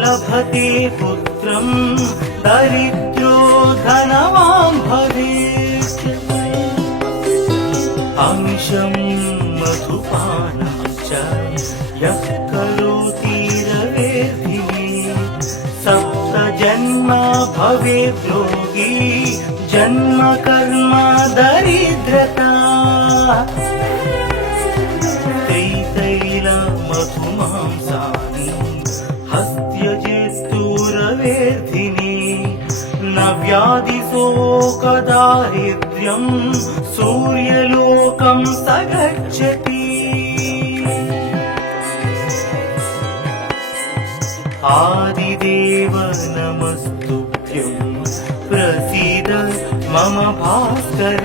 लभते पुत्रं दरिद्रो धनवान् भवेत्। अमिषं मधुपानं च यः करोति रवेर्धिने सप्त जन्म भवेत् रोगी जन्म कर्म दरिद्रता। मधुमांसानि हस्त्यजेस्तुरवेर्धिनि न व्याधिशोकदारिद्र्यं सूर्यलोकं स गच्छति। आदिदेव नमस्तुभ्यं प्रसीद मम भास्कर।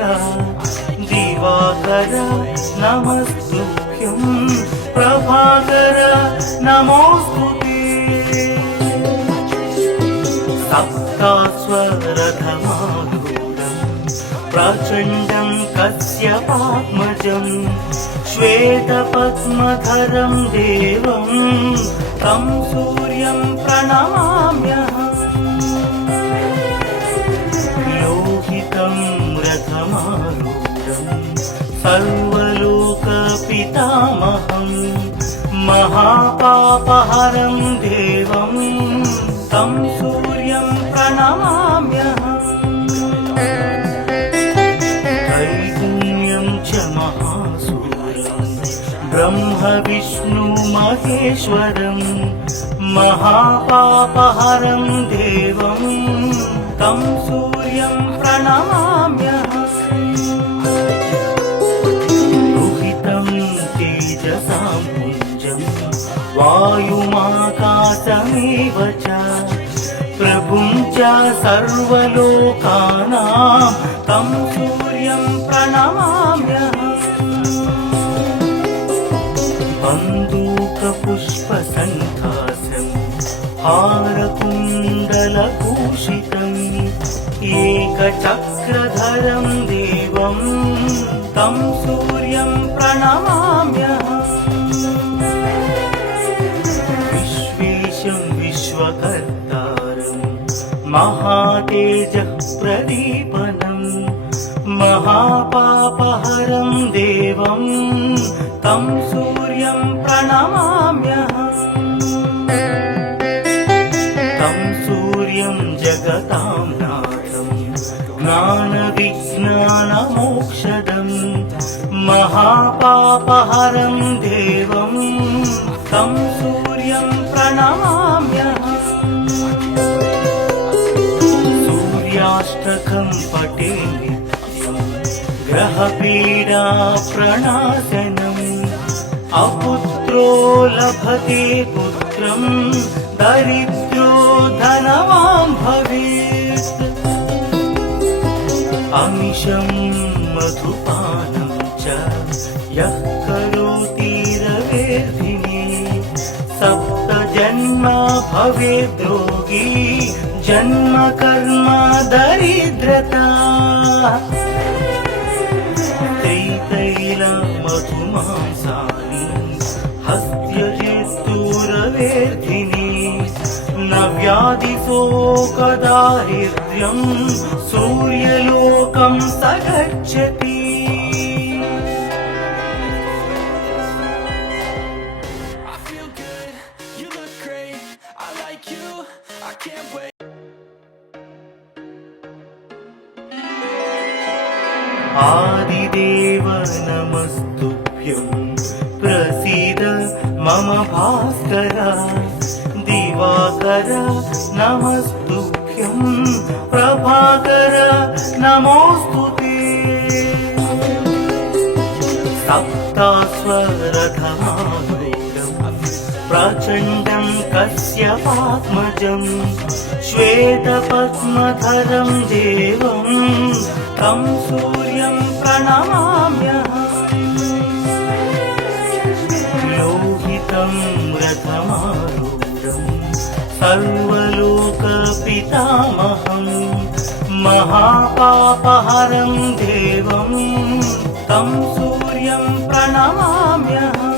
दिवाकर नमस्तुभ्यं प्रभाकर नमोस्तुते। सप्तास्वरथमारूढं प्रचण्डं कश्यपात्मजं श्वेतपद्मधरं देवं तं सूर्यं प्रणमाम्यहम्। लोहितं रथमारूढं सर्वलोकपितामहं महापापहरं देवं तं सूर्यं प्रणमाम्यहम्। त्रैगुण्यं च महासूरं ब्रह्म विष्णु महेश्वरं महापापहरं देवं तं सूर्यं प्रणमाम्यहम्। तेजसां पुञ्जं वायुमाकाशमेव च प्रभुं च सर्वलोकानां तं सूर्यं प्रणमाम्यहम्। बन्दूकपुष्पसङ्कासं हारकुण्डलभूषितम् एकचक्रधरं देवं तं सूर्यं प्रणमाम्यहम्। विश्वेशं विश्वकर्तारं महातेजः प्रदीपनं महापापहरं देवं तं सूर्यं प्रणमाम्यहम्। तं सूर्यं जगतां नाथं ज्ञानविज्ञानमोक्षदं महापापहरं देवं तं सूर्यं प्रणमाम्यहम्। सूर्याष्टकं पठे नित्यं ग्रहपीडा प्रणाशनम् अपुत्रो लभते पुत्रं दरिद्रो धनवान् भवेत्। अमिषं मधुपानं च यः करोति रवेर्धिने सप्त जन्म भवेत् रोगी जन्म कर्म दरिद्रता। मधुमांसानि हस्त्यजेस्तुरवेर्धिनि न व्याधिशोकदारिद्र्यं सूर्यलोकं स गच्छति। आदिदेव नमस्तुभ्यं प्रसीद मम भास्कर। दिवाकर नमस्तुभ्यं प्रभाकर नमोस्तुते। सप्तास्वरथमारूढं प्रचण्डं कश्यपात्मजं श्वेतपद्मधरं देवं तं सूर्यं प्रणमाम्यहम्। लोहितं रथमारूढं सर्वलोकपितामहं महापापहरं देवं तं सूर्यं प्रणमाम्यहम्।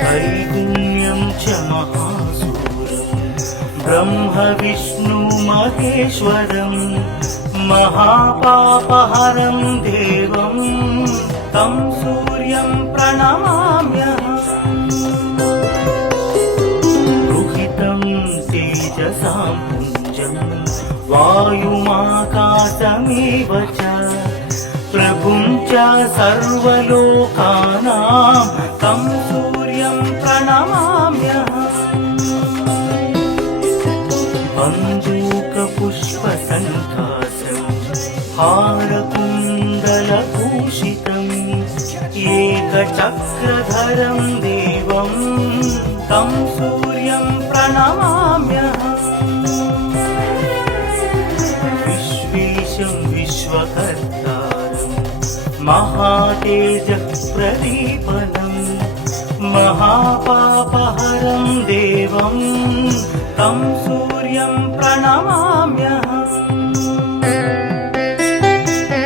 त्रैगुण्यं महेश्वरं महापापहरं देवं तं सूर्यं प्रणमाम्यहम्। रुहितं तेजसां पुञ्जं वायुमाकाशमेव च प्रभुं च सर्वलोकानां तं सूर्यं प्रणमाम्यहम्। बन्धूकपुष्पसङ्कासं हारकुण्डलभूषितम् एकचक्रधरं देवं तं सूर्यं प्रणमाम्यहम्। विश्वेशं विश्वकर्तारं महातेजःप्रदीपनम् महापापहरं देवं तं सूर्यं प्रणमाम्यहम्।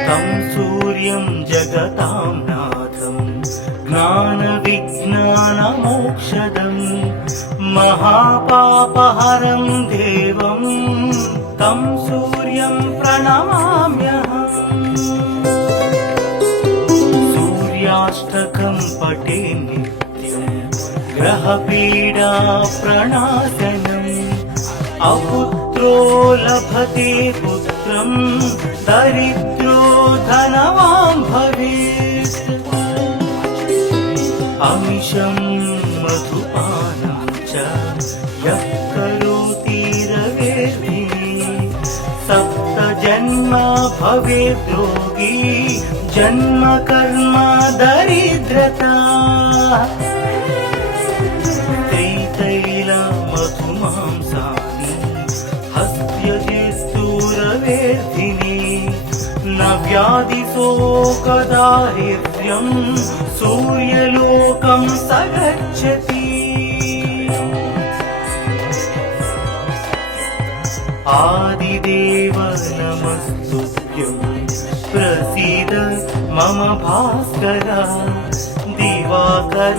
तं सूर्यं जगतां नाथं ज्ञानविज्ञानमोक्षदं महापापहरं देवं तं सूर्यं प्रणमाम्यहम्। सूर्याष्टकं पठे नित्यं ग्रहपीडा प्रणाशनम् अपुत्रो लभते पुत्रं दरिद्रो धनवान् भवेत्। अमिषं मधुपानं च यः करोति रवेर्भिः सप्तजन्म भवेत् रोगी जन्म कर्म दरिद्रता। न व्याधिशोकदारिद्र्यं सूर्यलोकं स गच्छति। आदिदेव नमस्तुभ्यं प्रसीद मम भास्कर दिवाकर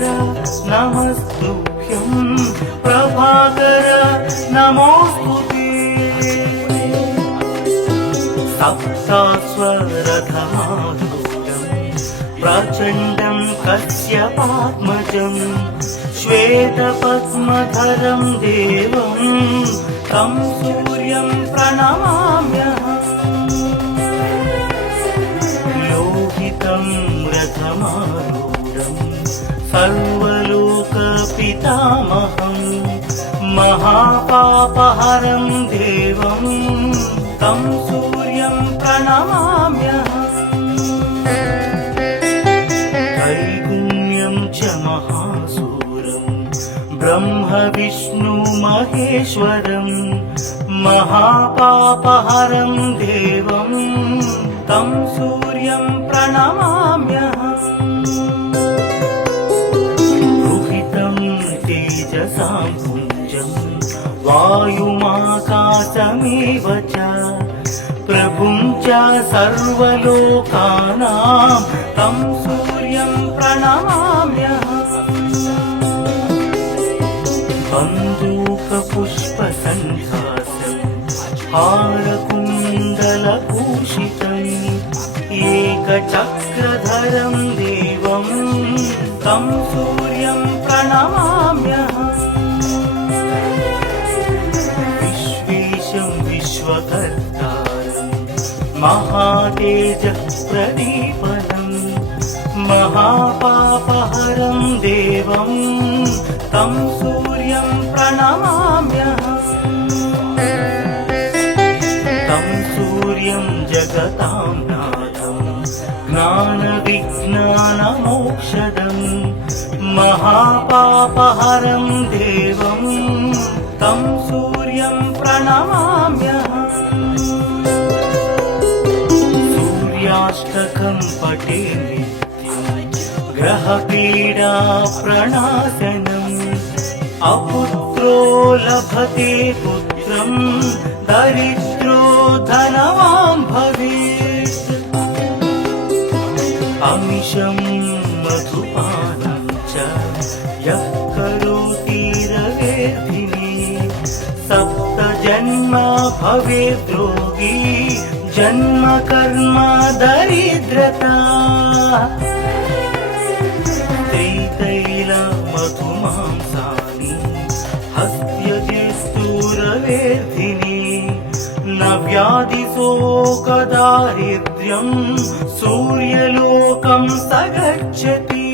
नमस्तुभ्यं प्रभाकर नमोस्तुते। सप्तास्वरथमारूढं प्रचण्डं कश्यपात्मजं श्वेतपद्मधरं देवं तं सूर्यं प्रणमाम्यहम्। लोहितं रथमारूढं सर्वलोकपितामहं महापापहरं देवं तं सूर्यं प्रणमाम्यहम्। त्रैगुण्यं च महासूरं ब्रह्म विष्णु महेश्वरं महापापहरं देवं तं सूर्यं प्रणमाम्यहम्। रुहितं तेजसां पुञ्जं वायुमाकाशमेव च प्रभुं च सर्वलोकानां तं सूर्यं प्रणमाम्यहम्। बन्धूकपुष्पसङ्कासं हारकुण्डलभूषितम् एकचक्रधरं देवं तं सूर्यं प्रणमाम्यहम्। विश्वेशं विश्वकर्तारं महातेजःप्रदीपनम् महापापहरं देवं तं सूर्यं प्रणमाम्यहम्। तं सूर्यं जगतां नाथं ज्ञानविज्ञानमोक्षदं महापापहरं देवं तं सूर्यं प्रणमाम्यहम्। सूर्याष्टकं पठे नित्यं ग्रहपीडा प्रणाशनम् अपुत्रो लभते पुत्रं दरिद्रो धनवान् भवेत्। अमिषं मधुपानं च यः करोति रवेर्भिः सप्तजन्म भवेद्रोगी जन्म कर्म दरिद्रता तैलमधुमांसानि हस्त्यजिस्तूरवेदिनी न व्याधिशोकदारिद्र्यं सूर्यलोकं स गच्छति।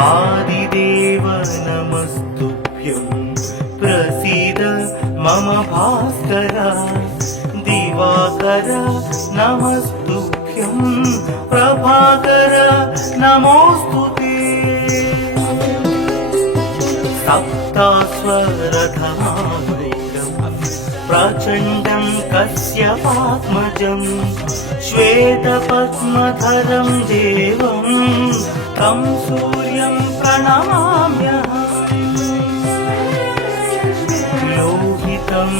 आदिदेव नमस्तुभ्यं प्रसीद मम भास्कर दिवाकर नमस्तुभ्यं प्रभाकर नमोस्तुते। सप्तास्वरधमारूढं प्रचण्डं कश्यपात्मजं श्वेतपद्मधरं देवं तं सूर्यं प्रणमाम्यहम्। लोहितं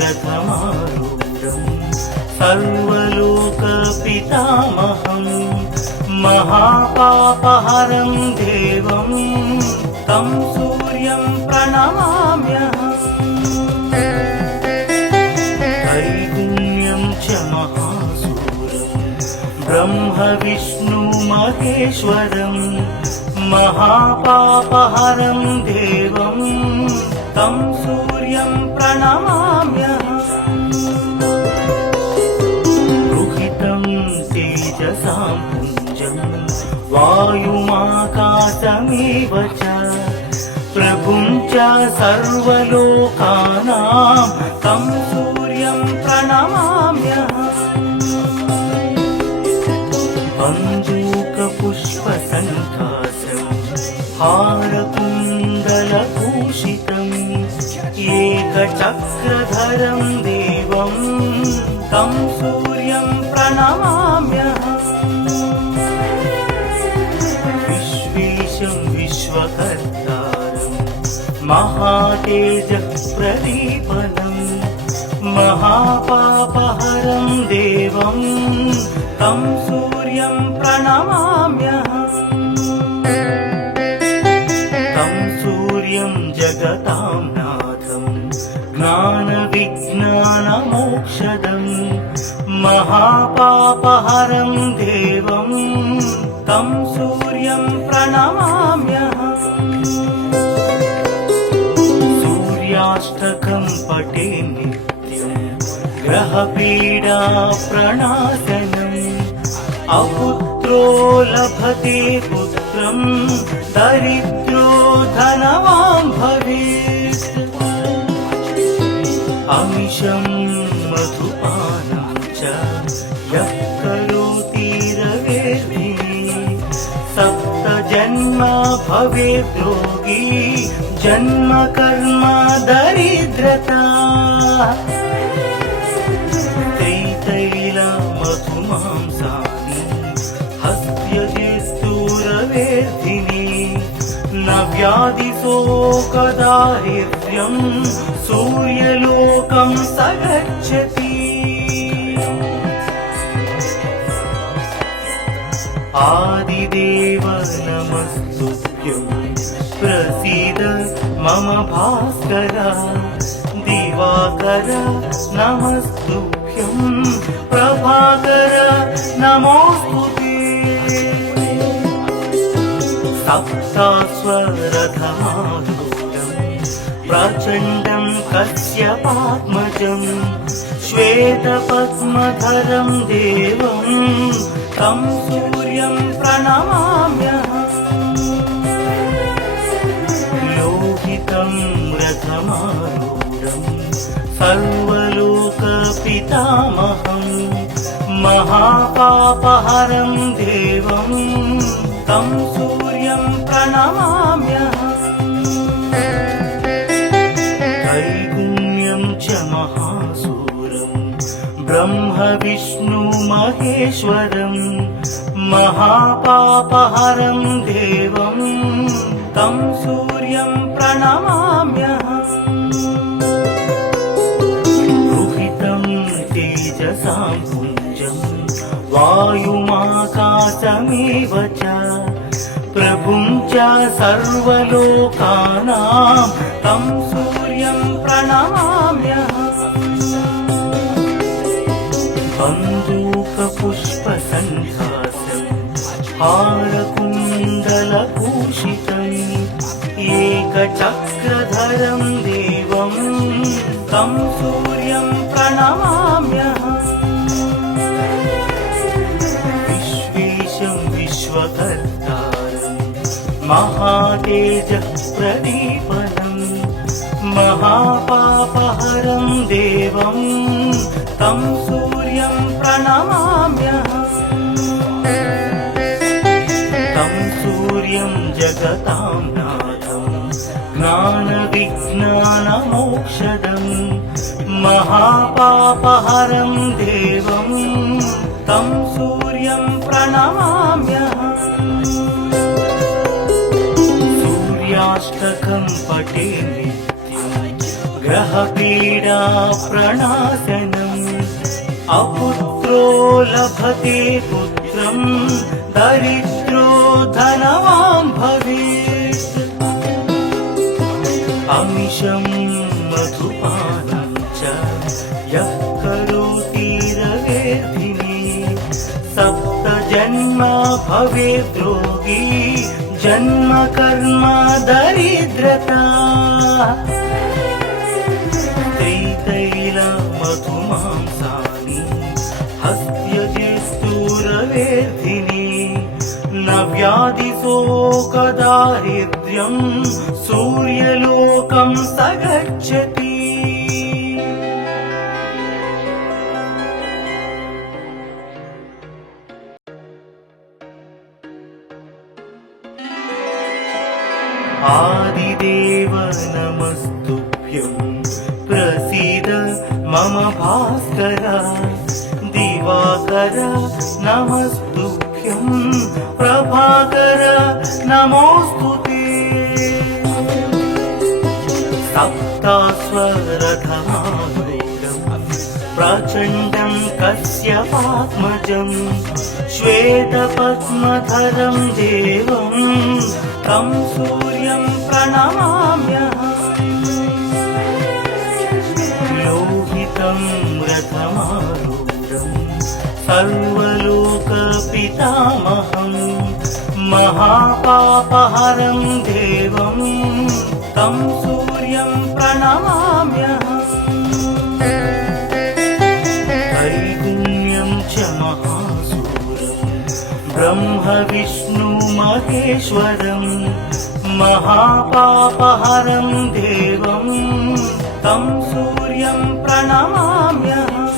रथमारूढं सर्वलोकपितामहं महापापहरं देवं तं सूर्यं प्रणमाम्यहम्। त्रैगुण्यं च महासूरं ब्रह्म विष्णु महेश्वरं महापापहरं देवं तं सूर्यं प्रणमाम्यहम्। रुहितं तेजसां पुञ्जं वायुमाकाशमेव च प्रभुं च सर्वलोकानां तं सूर्यं प्रणमाम्यहम्। बन्धूकपुष्पसङ्कासं हारकुण्डलभूषितम् एकचक्रधरं देवं तं सूर्यं प्रणमाम्यहम्। विश्वेशं विश्वकर्तारं महातेजप्रदीपनं महापापहरं देवं तं सूर्यं प्रणमाम्यहम्। तं सूर्यं जगतां नाथं ज्ञानविज्ञानमोक्षदं महापापहरं देवं तं सूर्यं प्रणमाम्यहम्। सूर्याष्टकं पठे नित्यं ग्रहपीडा प्रणाशनम् अपुत्रो लभते पुत्रं दरिद्रो धनवान् भवेत्। अमिषं मधुपानं च यः करोति रवेर्भिः सप्तजन्म भवेद्रोगी जन्म कर्म दरिद्रता। तैलमधुमांसानि हस्त्यजिस्तूरवेदिनी न व्याधिशोकदारिद्र्यं सूर्यलोकं स गच्छति। आदिदेव नमस्तुभ्यं प्रसीद मम भास्कर दिवाकर नमस्तुभ्यं प्रभाकर नमोस्तुते। सप्तास्वरधमारूढं प्रचण्डं कश्यपात्मजं श्वेतपद्मधरं देवं तं सूर्यं प्रणमाम्यहम्। लोहितं रथमारूढं सर्वलोकपितामहं महापापहरं देवं तं सूर्यं प्रणमाम्यहम्। त्रैगुण्यं च महासूरं ब्रह्म विष्णु महेश्वरं महापापहरं देवं तं सूर्यं प्रणमाम्यहम्। रुहितं तेजसां पुञ्जं वायुमाकाशमेव च प्रभुं च सर्वलोकानां तं सूर्यं प्रणमाम्यहम् बन्दूकपुष्पसन्धासं हारकुण्डलभूषितम् एकचक्रधरं देवं तं सूर्यं प्रणमाम्यहम् विश्वेशं विश्वकर्तारं महातेजः प्रदीपनं महापापहरं देवं तं सूर्यं प्रणमाम्यहम् तं सूर्यं जगतां नाथं ज्ञानविज्ञानमोक्षदं महापापहरं देवं तं सूर्यं प्रणमाम्यहम् सूर्याष्टकं पठे नित्यं ग्रहपीडा प्रणाशनम् अपुत्रो लभते पुत्रं दरिद्रो धनवान् भवेत् अमिषं मधुपानं च यः करोति रवेर्धिने सप्तजन्म भवेद् रोगी जन्म कर्म दरिद्रता त्रितैलमधुमांसानि हस्त्यजिस्तूरवेर्धिने न व्याधिशोकदारिद्र्यं सूर्यलोकं स गच्छति आदिदेव नमस्तुभ्यं प्रसीद मम भास्कर दिवाकर नमस्तुभ्यं प्रभाकर नमोऽस्तुते सप्तास्वरथमारूढं प्रचण्डं कश्यपात्मजं श्वेतपद्मधरं देवं तं सूर्यं प्रणमाम्यहम् लोहितं रथमारूढं सर्वलोकपितामहं महापापहरं देवं तं सूर्यं प्रणमाम्यहम् त्रैगुण्यं च महासूरं ब्रह्म विष्णु महेश्वरं महापापहरं देवं तं सूर्यं प्रणमाम्यहम्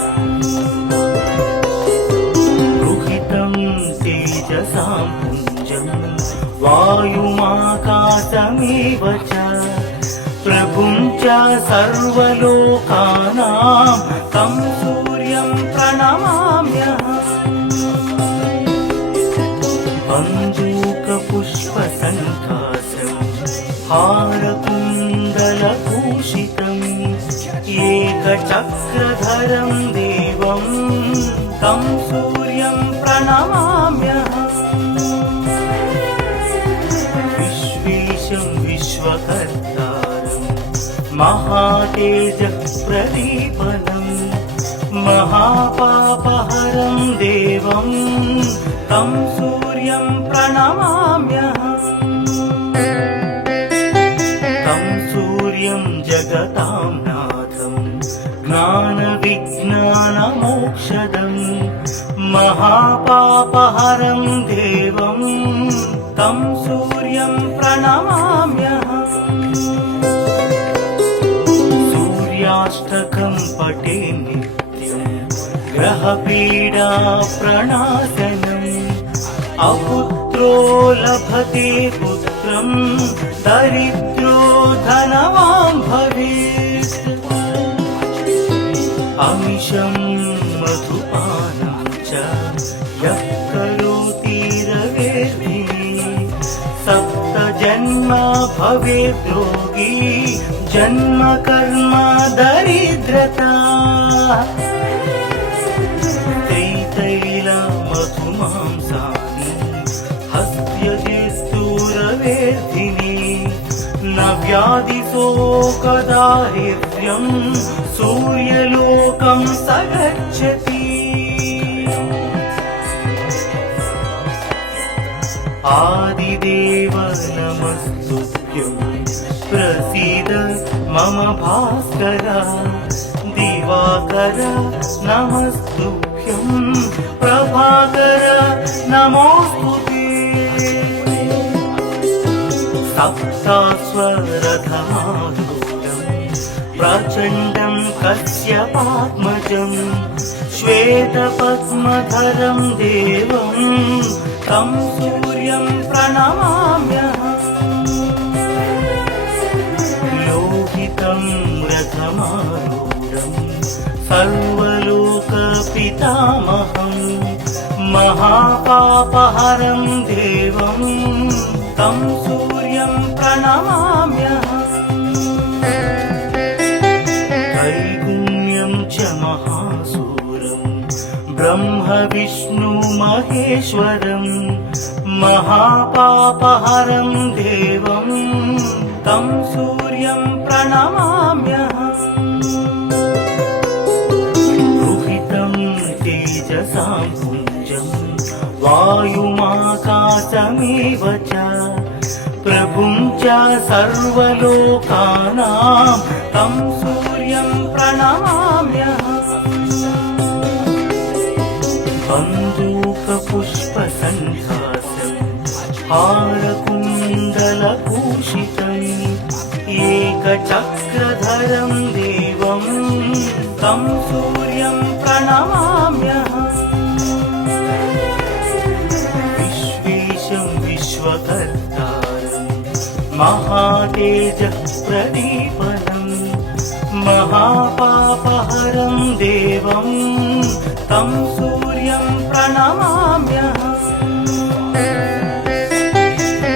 रुहितं तेजसां पुञ्जं वायुमाकाशमेव च प्रभुं च सर्वलोकानां तं सूर्यं प्रणमाम्यहम् बन्दूकपुष्पसन्धासं हारकुण्डलभूषितम् एकचक्रधरं देवं तं सूर्यं प्रणमाम्यहम् विश्वेशं विश्वकर्तारं महातेजः प्रदीपनं महापापहरं देवं तं सूर्यं प्रणमाम्यहम् तं सूर्यं जगतां नाथं ज्ञानविज्ञानमोक्षदं महापापहरं देवं तं सूर्यं प्रणमाम्यहम् सूर्याष्टकं पठे नित्यं ग्रहपीडा प्रणाशनम् अपुत्रो लभते पुत्रं दरिद्रो धनवान् भवेत् अमिषं मधुपानं च यः करोति रवेर्धिने सप्तजन्म भवेद् रोगी जन्म कर्म दरिद्रता त्रितैलमधुमांसानि व्याधिशोकदारिद्र्यं सूर्यलोकं स गच्छति आदिदेव नमस्तुभ्यं प्रसीद मम भास्कर दिवाकर नमस्तुभ्यं प्रभाकर नमोस्तुते सप्तास्वरधमारूढं प्रचण्डं कश्यपात्मजं श्वेतपद्मधरं देवं तं सूर्यं प्रणमाम्यहम् लोहितं रथमारूढं सर्वलोकपितामहं महापापहरं देवं तं सूर्यं प्रणमाम्यहम् त्रैगुण्यं च महासूरं ब्रह्म विष्णु महेश्वरं महापापहरं देवं तं सूर्यं प्रणमाम्यहम् रुहितं तेजसां पुञ्जं वायुमाकाशमेव च प्रभुं च सर्वलोकानां तं सूर्यं प्रणमाम्यहम् बन्दूकपुष्पसन्धासं हारकुण्डलभूषितम् एकचक्रधरं देवं तं सूर्यं प्रणमाम्यहम् विश्वेशं विश्वकर्तारं महातेजःप्रदीपनं महापापहरं देवं तं सूर्यं प्रणमाम्यहम्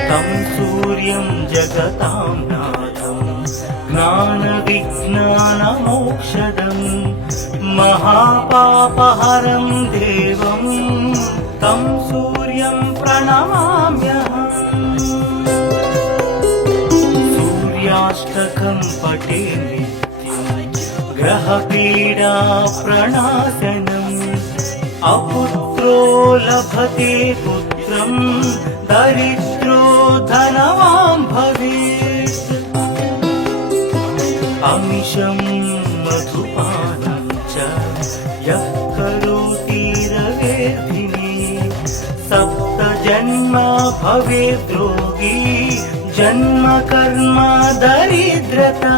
तं सूर्यं जगतां नाथं ज्ञानविज्ञानमोक्षदं महापापहरं देवं तं सूर्यं प्रणमाम्यहम् सूर्याष्टकं पठे नित्यं ग्रहपीडाप्रणाशनम् अपुत्रो लभते पुत्रं दरिद्रो धनवान् भवेत् अमिषं मधुपानं च यः करोति रवेर्धिने सप्तजन्म भवेद् रोगी जन्म कर्म दरिद्रता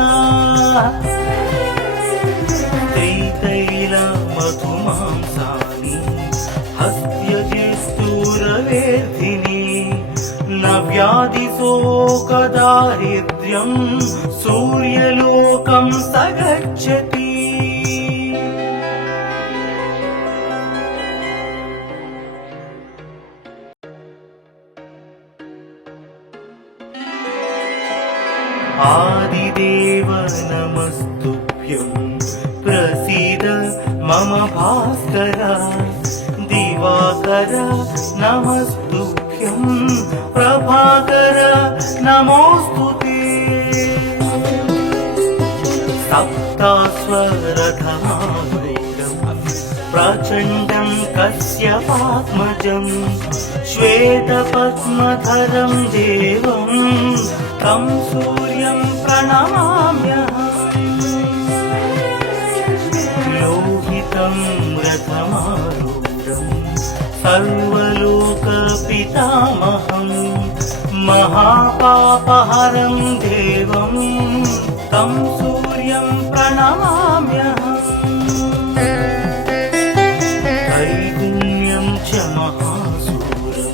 त्रितैलमधुमांसानि हस्त्यजिस्तूरवेर्धिनि न व्याधिशोकदारिद्र्यं सूर्यलोकं स गच्छति आदिदेव नमस्तुभ्यं प्रसीद मम भास्कर दिवाकर नमस्तुभ्यं प्रभाकर नमोस्तुते सप्तास्वरधमारूढं प्रचण्डं कश्यपात्मजं श्वेतपद्मधरं देवं तं सूर्यं प्रणमाम्यहम् लोहितं रथमारूढं सर्वलोकपितामहं महापापहरं देवं तं सूर्यं प्रणमाम्यहम् त्रैगुण्यं च महासूरं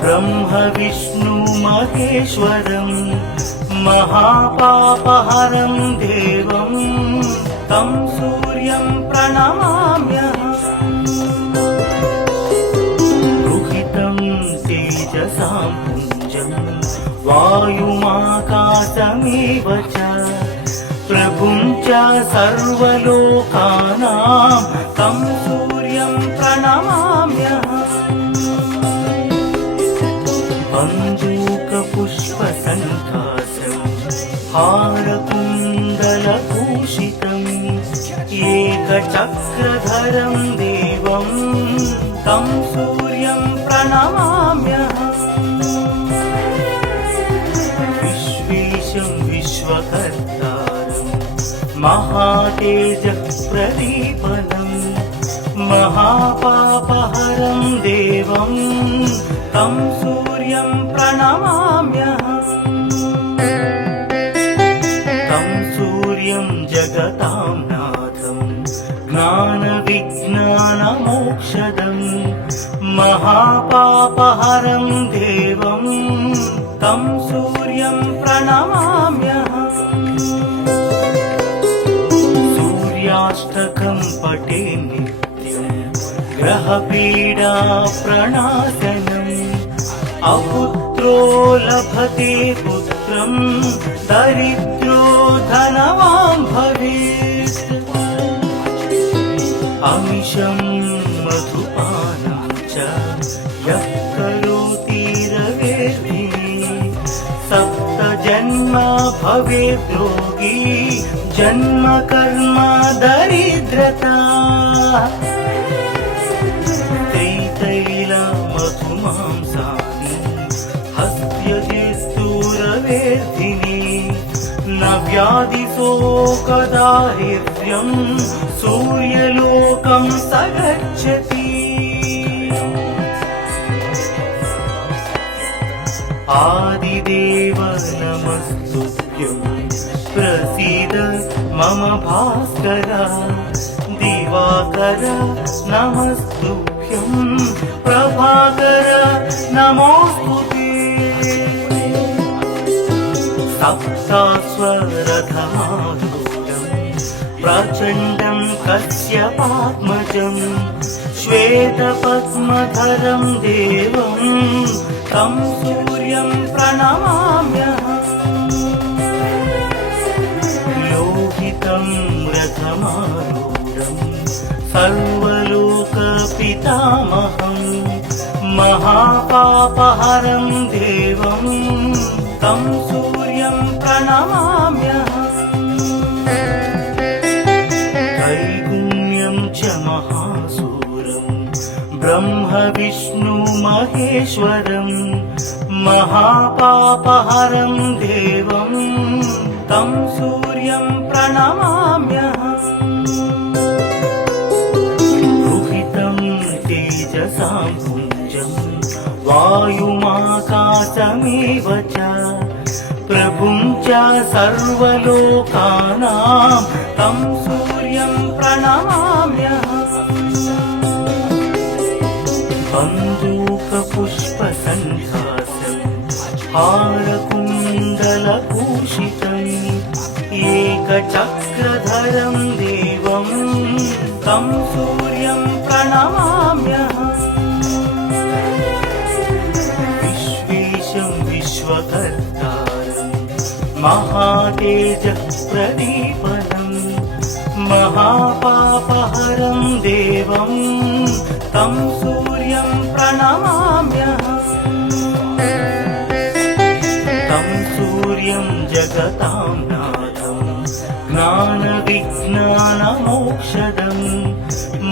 ब्रह्म विष्णु महेश्वरं महापापहरं देवं तं सूर्यं प्रणमाम्यहम् रुहितं तेजसां पुञ्जं वायुमाकाशमेव च प्रभुं च सर्वलोकानां तं सूर्यं प्रणमाम्यहम् बन्दूकपुष्पसन्धासं एकचक्रधरं देवं तं सूर्यं प्रणमाम्यहम् विश्वेशं विश्वकर्तारं महातेजः प्रदीपनं महापापहरं देवं तं सूर्यं प्रणमाम्यहम् तं सूर्यं जगतां नाथं ज्ञानविज्ञानमोक्षदं महापापहरं देवं तं सूर्यं प्रणमाम्यहम् सूर्याष्टकं पठे नित्यं ग्रहपीडा प्रणाशनम् अपुत्रो लभते पुत्रं दरिद्रो धनवान् भवेत् अमिषं मधुपानं च यः करोति रवेर्भिः सप्तजन्म भवेत् रोगी जन्म कर्म दरिद्रता त्रितैलमधुमांसानि हस्त्यजिस्तूरवेर्धिनि न व्याधिशोकदारिद्र्यं सूर्यलोकं स गच्छति आदिदेव नमस्तुभ्यं प्रसीद मम भास्कर दिवाकर नमस्तुभ्यं प्रभाकर नमोस्तुते सप्तास्वरथमारूढं प्रचण्डं कश्यपात्मजं श्वेतपद्मधरं देवं तं सूर्यं प्रणमाम्यहम् लोहितं रथमारूढं सर्वलोकपितामहं महापापहरं देवं तं सूर्यं प्रणमाम्यहम् त्रैगुण्यं च महासूरं ब्रह्म विष्णु महेश्वरं महापापहरं देवं तं सूर्यं प्रणमाम्यहम् रुहितं तेजसां पुञ्जं वायुमाकाशमेव च प्रभुं च सर्वलोकानां तं सूर्यं प्रणमाम्यहम् बन्दूकपुष्पसन्धासं हारकुण्डलभूषितम् एकचक्रधरं देवं तं सूर्यं प्रणमाम्यहम् विश्वेशं विश्वकर्तारं महातेजः प्रदीपनं महापापहरं देवं तं सूर्यं प्रणमाम्यहम् तं सूर्यं जगतां नाथं ज्ञानविज्ञानमोक्षदं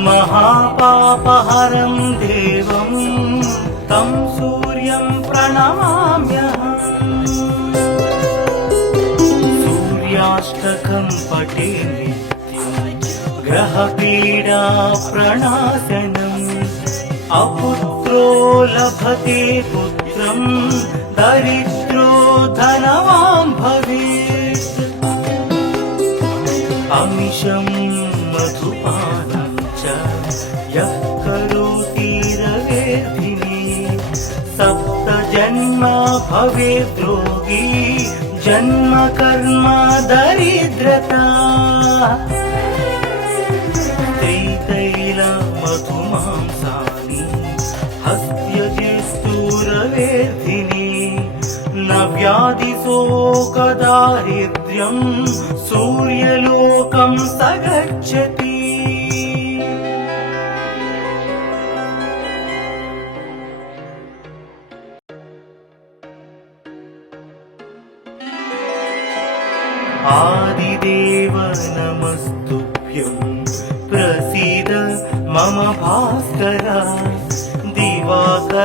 महापापहरं देवं तं सूर्यं प्रणमाम्यहम् सूर्याष्टकं पठे नित्यं ग्रहपीडा प्रणाशनम् अपुत्रो लभते पुत्रं दरिद्रो धनवान् भवेत् अमिषं मधुपानं च यः करोति रवेर्भिः सप्तजन्म भवेत् रोगी जन्म कर्म दरिद्रता त्रितैलमधुमांसानि हस्त्यजिस्तूरवेर्धिनि न व्याधिशोकदारिद्र्यं सूर्यलोकं स गच्छति आदिदेव नमस्तुभ्यं प्रसीद मम भास्कर दिवाकर